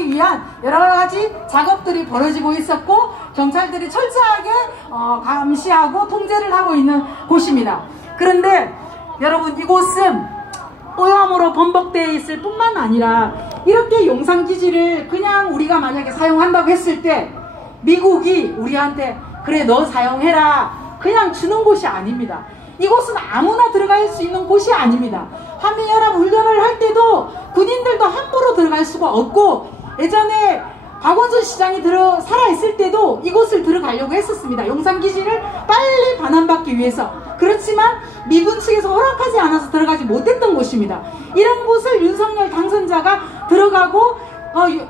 하기 위한 여러 가지 작업들이 벌어지고 있었고 경찰들이 철저하게 감시하고 통제를 하고 있는 곳입니다. 그런데 여러분, 이곳은 오염으로 범벅되어 있을 뿐만 아니라 이렇게 용산기지를 그냥 우리가 만약에 사용한다고 했을 때 미국이 우리한테 그래 너 사용해라 그냥 주는 곳이 아닙니다. 이곳은 아무나 들어갈 수 있는 곳이 아닙니다. 한미연합 훈련을 할 때도 군인들도 함부로 들어갈 수가 없고, 예전에 박원순 시장이 살아있을 때도 이곳을 들어가려고 했었습니다. 용산기지를 빨리 반환받기 위해서. 그렇지만 미군 측에서 허락하지 않아서 들어가지 못했던 곳입니다. 이런 곳을 윤석열 당선자가 들어가고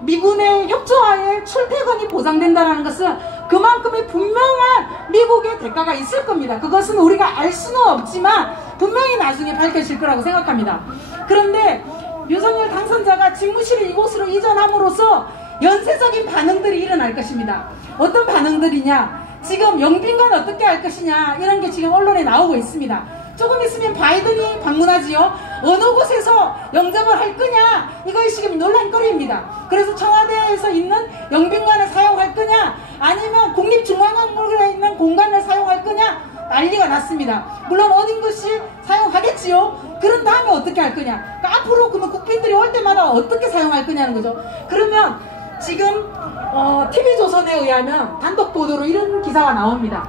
미군의 협조하에 출퇴근이 보장된다는 것은 그만큼의 분명한 미국의 대가가 있을 겁니다. 그것은 우리가 알 수는 없지만 분명히 나중에 밝혀질 거라고 생각합니다. 그런데 윤석열 당선자가 집무실을 이곳으로 이전함으로써 연쇄적인 반응들이 일어날 것입니다. 어떤 반응들이냐, 지금 영빈관 어떻게 할 것이냐, 이런 게 지금 언론에 나오고 있습니다. 조금 있으면 바이든이 방문하지요. 어느 곳에서 영접을 할 거냐, 이것이 지금 논란거리입니다. 그래서 청와대에서 있는 영빈관을 사용할 거냐, 아니면 국립중앙박물관에 있는 공간을 사용할 거냐, 난리가 났습니다. 물론 어딘 것이 사용하겠지요. 그런 다음에 어떻게 할 거냐, 그러니까 앞으로 그러면 국민들이 올 때마다 어떻게 사용할 거냐는 거죠. 그러면 지금 TV조선에 의하면 단독 보도로 이런 기사가 나옵니다.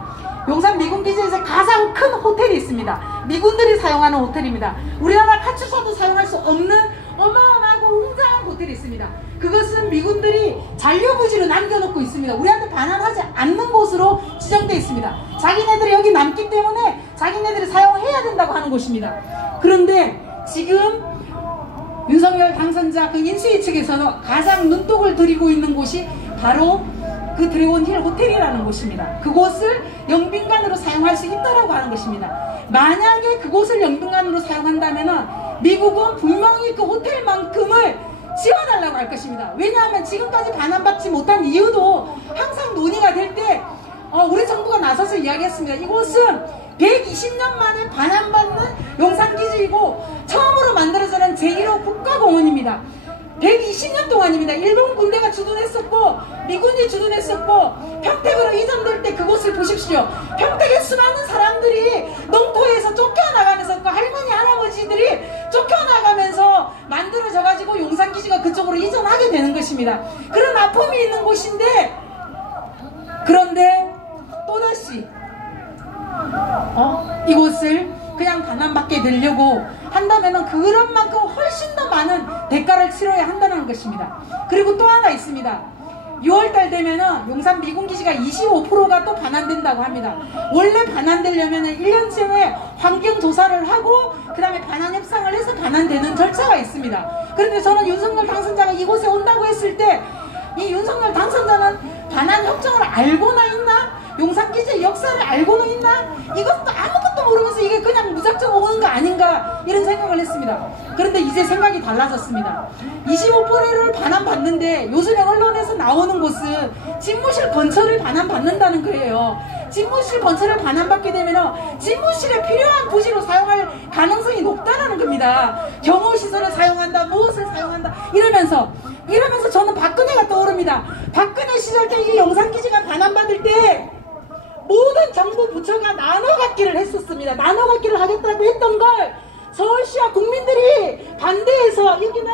용산 미군기지에서 가장 큰 호텔이 있습니다. 미군들이 사용하는 호텔입니다. 우리나라 카츠사도 사용할 수 없는 어마어마하고 웅장한 호텔이 있습니다. 그것은 미군들이 잔류부지로 남겨놓고 있습니다. 우리한테 반환하지 않는 곳으로 지정되어 있습니다. 자기네들이 여기 남기 때문에 자기네들이 사용해야 된다고 하는 곳입니다. 그런데 지금 윤석열 당선자 그 인수위 측에서는 가장 눈독을 들이고 있는 곳이 바로 그 드래곤힐 호텔이라는 곳입니다. 그곳을 영빈관으로 사용할 수 있다라고 하는 것입니다. 만약에 그곳을 영빈관으로 사용한다면은 미국은 분명히 그 호텔만큼을 지원하려고 할 것입니다. 왜냐하면 지금까지 반환받지 못한 이유도 항상 논의가 될 때 우리 정부가 나서서 이야기했습니다. 이곳은 120년 만에 반환받는 용산기지이고 처음으로 만들어지는 제1호 국가공원입니다. 120년 동안입니다. 일본 군대가 주둔했었고 미군이 주둔했었고 평택으로 이전될 때 그곳을 보십시오. 평택에 수많은 사람들이 농토에서 쫓겨나가면서 그 할머니 할아버지들이 쫓겨나가면서 만들어져 가지고 용산기지가 그쪽으로 이전하게 되는 것입니다. 그런 아픔이 있는 곳인데, 그런데 또다시 이곳을 그냥 반환받게 되려고 한다면 그런 만큼 훨씬 더 많은 대가를 치러야 한다는 것입니다. 그리고 또 하나 있습니다. 6월달 되면은 용산 미군기지가 25%가 또 반환된다고 합니다. 원래 반환되려면은 1년 전에 환경조사를 하고 그 다음에 반환 협상을 해서 반환되는 절차가 있습니다. 그런데 저는 윤석열 당선자가 이곳에 온다고 했을 때 이 윤석열 당선자는 반환 협정을 알고나 있나? 용산기지의 역사를 알고는 있나? 이것도 아무것도 모르면서 이게 그냥 무작정 오는 거 아닌가, 이런 생각을 했습니다. 그런데 이제 생각이 달라졌습니다. 25%를 반환받는데 요즘에 언론에서 나오는 곳은 집무실 건설을 반환받는다는 거예요. 집무실 건설을 반환받게 되면 집무실에 필요한 부지로 사용할 가능성이 높다는 겁니다. 경호시설을 사용한다, 무엇을 사용한다, 이러면서 저는 박근혜가 떠오릅니다. 박근혜 시절 때 이 용산기지가 반환받을 때 모든 정부 부처가 나눠갖기를 했었습니다. 나눠갖기를 하겠다고 했던 걸 서울시와 국민들이 반대해서 여기는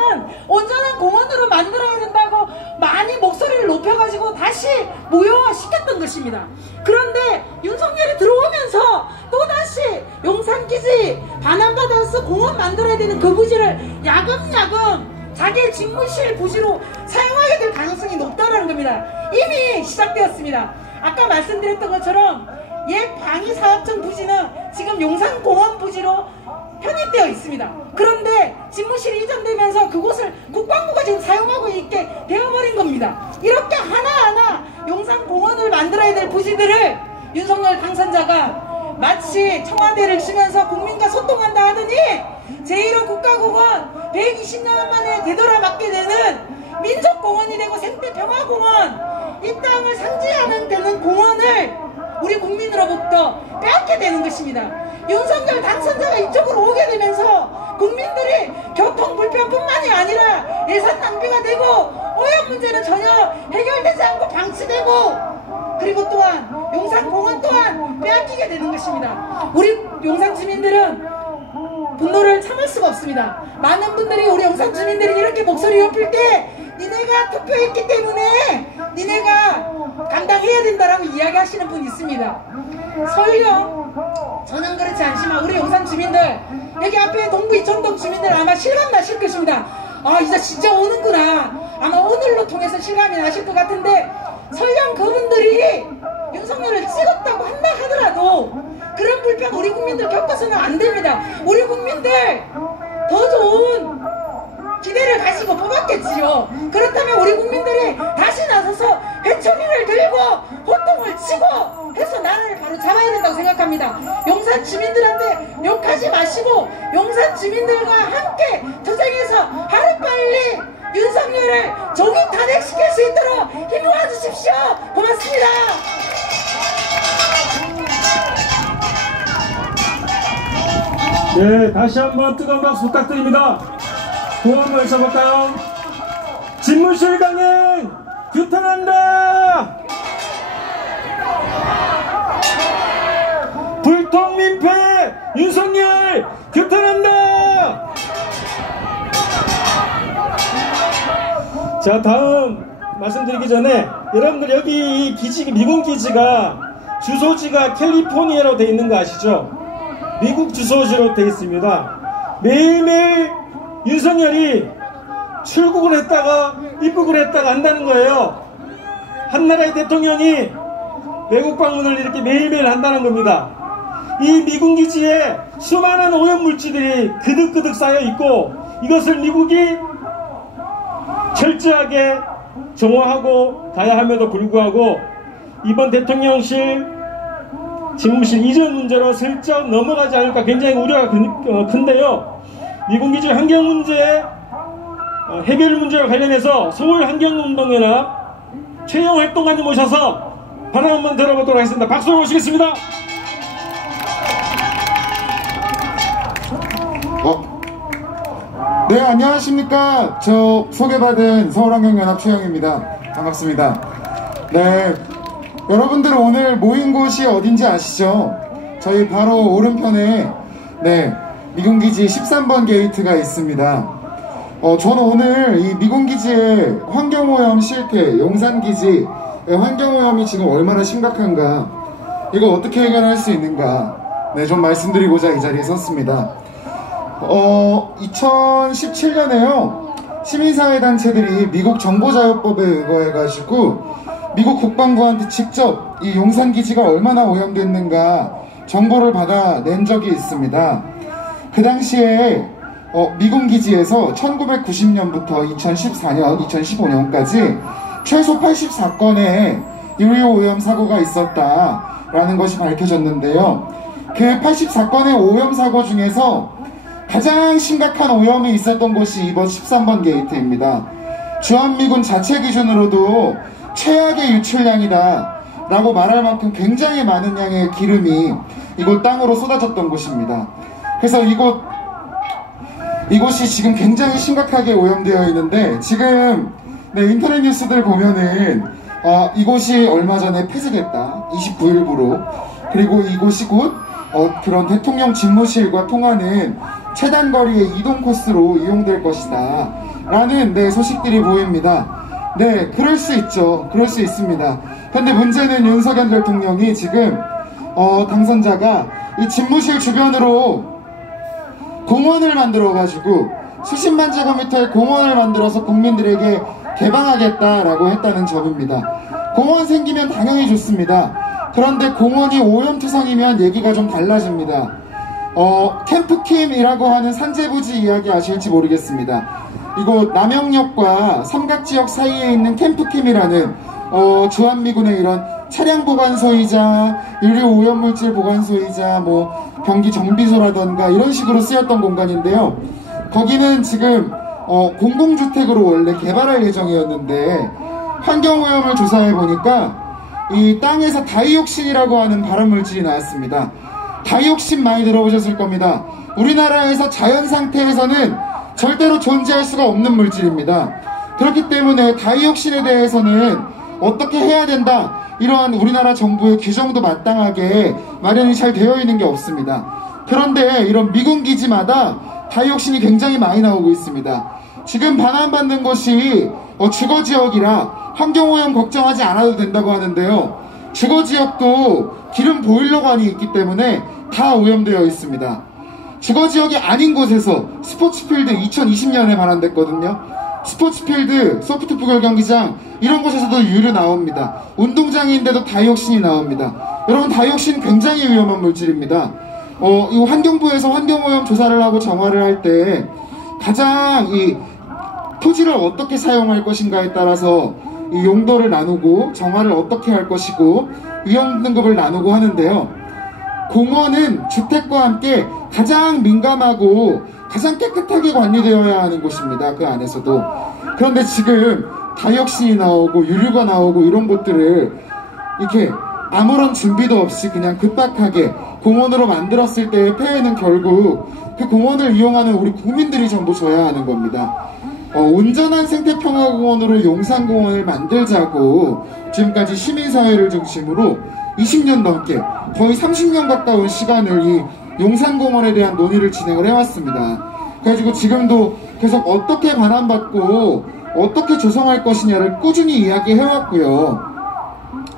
온전한 공원으로 만들어야 된다고 많이 목소리를 높여가지고 다시 무효화시켰던 것입니다. 그런데 윤석열이 들어오면서 또다시 용산기지 반환받아서 공원 만들어야 되는 그 부지를 야금야금 자기의 집무실 부지로 사용하게 될 가능성이 높다는 겁니다. 이미 시작되었습니다. 아까 말씀드렸던 것처럼 옛 방위사업청 부지는 지금 용산공원 부지로 편입되어 있습니다. 그런데 집무실이 이전되면서 그곳을 국방부가 지금 사용하고 있게 되어버린 겁니다. 이렇게 하나하나 용산공원을 만들어야 될 부지들을 윤석열 당선자가 마치 청와대를 주면서 국민과 소통한다 하더니 제1호 국가공원 120년 만에 되돌아맞게 되는 민족공원이 되고 생태평화공원, 이 땅을 상징하는 되는 공원을 우리 국민으로부터 빼앗게 되는 것입니다. 윤석열 당선자가 이쪽으로 오게 되면서 국민들이 교통 불편뿐만이 아니라 예산 낭비가 되고 오염 문제 문제는 전혀 해결되지 않고 방치되고, 그리고 또한 용산공원 또한 빼앗기게 되는 것입니다. 우리 용산 주민들은 분노를 참을 수가 없습니다. 많은 분들이, 우리 용산 주민들이 이렇게 목소리 높일 때 니네가 투표했기 때문에 니네가 감당해야 된다라고 이야기하시는 분이 있습니다. 설령 저는 그렇지 않지만 우리 용산 주민들, 여기 앞에 동부 이촌동 주민들 아마 실감 나실 것입니다. 아, 이제 진짜 오는구나. 아마 오늘로 통해서 실감이 나실 것 같은데, 설령 그분들이 윤석열을 찍었다고 한다 하더라도 그런 불편 우리 국민들 겪어서는 안 됩니다. 우리 국민들 더 좋은 기대를 가지고 뽑았겠지요. 그렇다면 우리 국민들이 다시 나서서 회초리를 들고 호통을 치고 해서 나라를 바로 잡아야 된다고 생각합니다. 용산 주민들한테 욕하지 마시고 용산 주민들과 함께 투쟁해서 하루빨리 윤석열을 종이 탄핵시킬 수 있도록 힘을 모아주십시오. 고맙습니다. 네, 다시 한번 뜨거운 박수 부탁드립니다. 구호 한번 외쳐볼까요? 집무실 강행 규탄한다! 불통민폐 윤석열 규탄한다! 자, 다음 말씀드리기 전에 여러분들 여기 이 기지, 미군 기지가 주소지가 캘리포니아로 되어 있는 거 아시죠? 미국 주소지로 되어 있습니다. 매일매일 윤석열이 출국을 했다가 입국을 했다가 한다는 거예요. 한나라의 대통령이 외국 방문을 이렇게 매일매일 한다는 겁니다. 이 미군 기지에 수많은 오염물질들이 그득그득 쌓여 있고, 이것을 미국이 철저하게 정화하고 가야 함에도 불구하고 이번 대통령실 집무실 이전 문제로 슬쩍 넘어가지 않을까 굉장히 우려가 큰데요. 미군 기지 환경 문제 해결 문제와 관련해서 서울환경운동연합 최영 활동가님 모셔서 발언 한번 들어보도록 하겠습니다. 박수로 모시겠습니다. 네, 안녕하십니까. 저 소개받은 서울환경연합 최영입니다. 반갑습니다. 네, 여러분들 오늘 모인 곳이 어딘지 아시죠? 저희 바로 오른편에 미군기지 13번 게이트가 있습니다. 저는 오늘 이 미군기지의 환경오염 실태, 용산기지 환경오염이 지금 얼마나 심각한가, 이거 어떻게 해결할 수 있는가, 좀 말씀드리고자 이 자리에 섰습니다. 2017년에요 시민사회단체들이 미국 정보자유법에 의거해가지고 미국 국방부한테 직접 이 용산기지가 얼마나 오염됐는가 정보를 받아낸 적이 있습니다. 그 당시에 미군기지에서 1990년부터 2014년, 2015년까지 최소 84건의 유리오염 사고가 있었다라는 것이 밝혀졌는데요. 그 84건의 오염 사고 중에서 가장 심각한 오염이 있었던 곳이 이번 13번 게이트입니다. 주한미군 자체 기준으로도 최악의 유출량이다 라고 말할 만큼 굉장히 많은 양의 기름이 이곳 땅으로 쏟아졌던 곳입니다. 그래서 이곳이 지금 굉장히 심각하게 오염되어 있는데, 지금 인터넷 뉴스들 보면은 이곳이 얼마 전에 폐쇄됐다, 29일부로. 그리고 이곳이 곧 그런 대통령 집무실과 통하는 최단거리의 이동 코스로 이용될 것이다 라는 소식들이 보입니다. 네, 그럴 수 있죠. 그럴 수 있습니다. 근데 문제는 윤석열 대통령이 지금 당선자가 이 집무실 주변으로 공원을 만들어가지고 수십만 제곱미터의 공원을 만들어서 국민들에게 개방하겠다라고 했다는 점입니다. 공원 생기면 당연히 좋습니다. 그런데 공원이 오염투성이면 얘기가 좀 달라집니다. 캠프킴이라고 하는 산재부지 이야기 아실지 모르겠습니다. 이곳 남영역과 삼각지역 사이에 있는 캠프킴이라는 주한미군의 이런 차량 보관소이자 유류 오염물질 보관소이자 경기 정비소라던가 이런 식으로 쓰였던 공간인데요. 거기는 지금 공공주택으로 원래 개발할 예정이었는데 환경오염을 조사해보니까 이 땅에서 다이옥신이라고 하는 발암물질이 나왔습니다. 다이옥신 많이 들어보셨을 겁니다. 우리나라에서 자연 상태에서는 절대로 존재할 수가 없는 물질입니다. 그렇기 때문에 다이옥신에 대해서는 어떻게 해야 된다, 이러한 우리나라 정부의 규정도 마땅하게 마련이 잘 되어 있는 게 없습니다. 그런데 이런 미군 기지마다 다이옥신이 굉장히 많이 나오고 있습니다. 지금 반환받는 것이 주거지역이라 환경오염 걱정하지 않아도 된다고 하는데요, 주거지역도 기름 보일러관이 있기 때문에 다 오염되어 있습니다. 주거지역이 아닌 곳에서 스포츠필드 2020년에 반환됐거든요. 스포츠필드, 소프트볼 경기장 이런 곳에서도 유류 나옵니다. 운동장인데도 다이옥신이 나옵니다. 여러분, 다이옥신 굉장히 위험한 물질입니다. 이 환경부에서 환경오염 조사를 하고 정화를 할 때 가장 이 토지를 어떻게 사용할 것인가에 따라서 이 용도를 나누고 정화를 어떻게 할 것이고 위험 등급을 나누고 하는데요, 공원은 주택과 함께 가장 민감하고 가장 깨끗하게 관리되어야 하는 곳입니다. 그 안에서도. 그런데 지금 다이옥신이 나오고 유류가 나오고 이런 것들을 이렇게 아무런 준비도 없이 그냥 급박하게 공원으로 만들었을 때의 폐해는 결국 그 공원을 이용하는 우리 국민들이 전부 져야 하는 겁니다. 온전한 생태평화공원으로 용산공원을 만들자고 지금까지 시민사회를 중심으로 20년 넘게 거의 30년 가까운 시간을 이 용산공원에 대한 논의를 진행을 해왔습니다. 그래가지고 지금도 계속 어떻게 반환받고 어떻게 조성할 것이냐를 꾸준히 이야기해왔고요.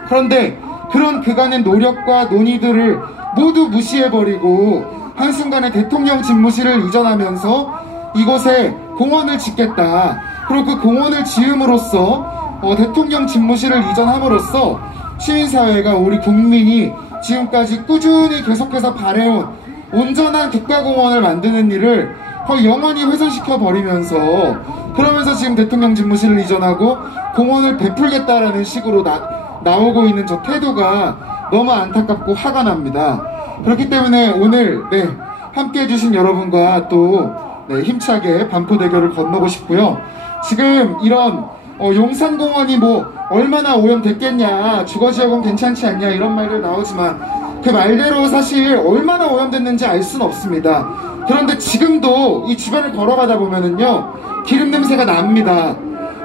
그런데 그런 그간의 노력과 논의들을 모두 무시해버리고 한순간에 대통령 집무실을 이전하면서 이곳에 공원을 짓겠다, 그리고 그 공원을 지음으로써 대통령 집무실을 이전함으로써 시민사회가, 우리 국민이 지금까지 꾸준히 계속해서 바래온 온전한 국가공원을 만드는 일을 거의 영원히 훼손시켜 버리면서, 그러면서 지금 대통령 집무실을 이전하고 공원을 베풀겠다라는 식으로 나오고 있는 저 태도가 너무 안타깝고 화가 납니다. 그렇기 때문에 오늘 함께 해주신 여러분과 또 힘차게 반포대교를 건너고 싶고요. 지금 이런 용산공원이 뭐 얼마나 오염됐겠냐, 주거지역은 괜찮지 않냐 이런 말들 나오지만 그 말대로 사실 얼마나 오염됐는지 알 수는 없습니다. 그런데 지금도 이 주변을 걸어가다 보면은요, 기름 냄새가 납니다.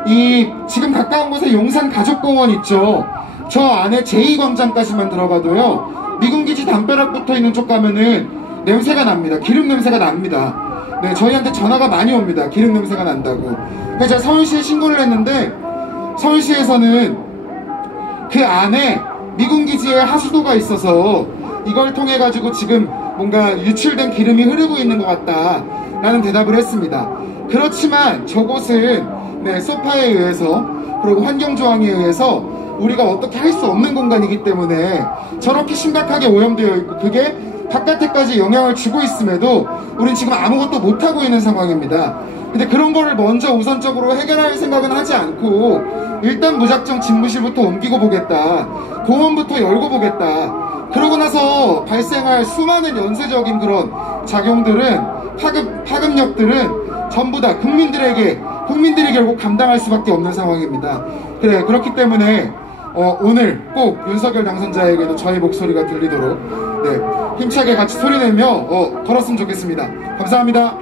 이 지금 가까운 곳에 용산 가족공원 있죠. 저 안에 제2광장까지만 들어가도요, 미군기지 담벼락 붙어있는 쪽 가면은 냄새가 납니다. 기름 냄새가 납니다. 네, 저희한테 전화가 많이 옵니다. 기름 냄새가 난다고. 그래서 제가 서울시에 신고를 했는데 서울시에서는 그 안에 미군기지에 하수도가 있어서 이걸 통해 가지고 지금 뭔가 유출된 기름이 흐르고 있는 것 같다 라는 대답을 했습니다. 그렇지만 저곳은 소파에 의해서, 그리고 환경조항에 의해서 우리가 어떻게 할 수 없는 공간이기 때문에 저렇게 심각하게 오염되어 있고 그게 바깥에까지 영향을 주고 있음에도 우린 지금 아무것도 못하고 있는 상황입니다. 근데 그런 거를 먼저 우선적으로 해결할 생각은 하지 않고 일단 무작정 집무실부터 옮기고 보겠다, 공원부터 열고 보겠다, 그러고 나서 발생할 수많은 연쇄적인 그런 작용들은, 파급력들은 전부 다 국민들이 결국 감당할 수밖에 없는 상황입니다. 그렇기 때문에 오늘 꼭 윤석열 당선자에게도 저희 목소리가 들리도록 힘차게 같이 소리내며 걸었으면 좋겠습니다. 감사합니다.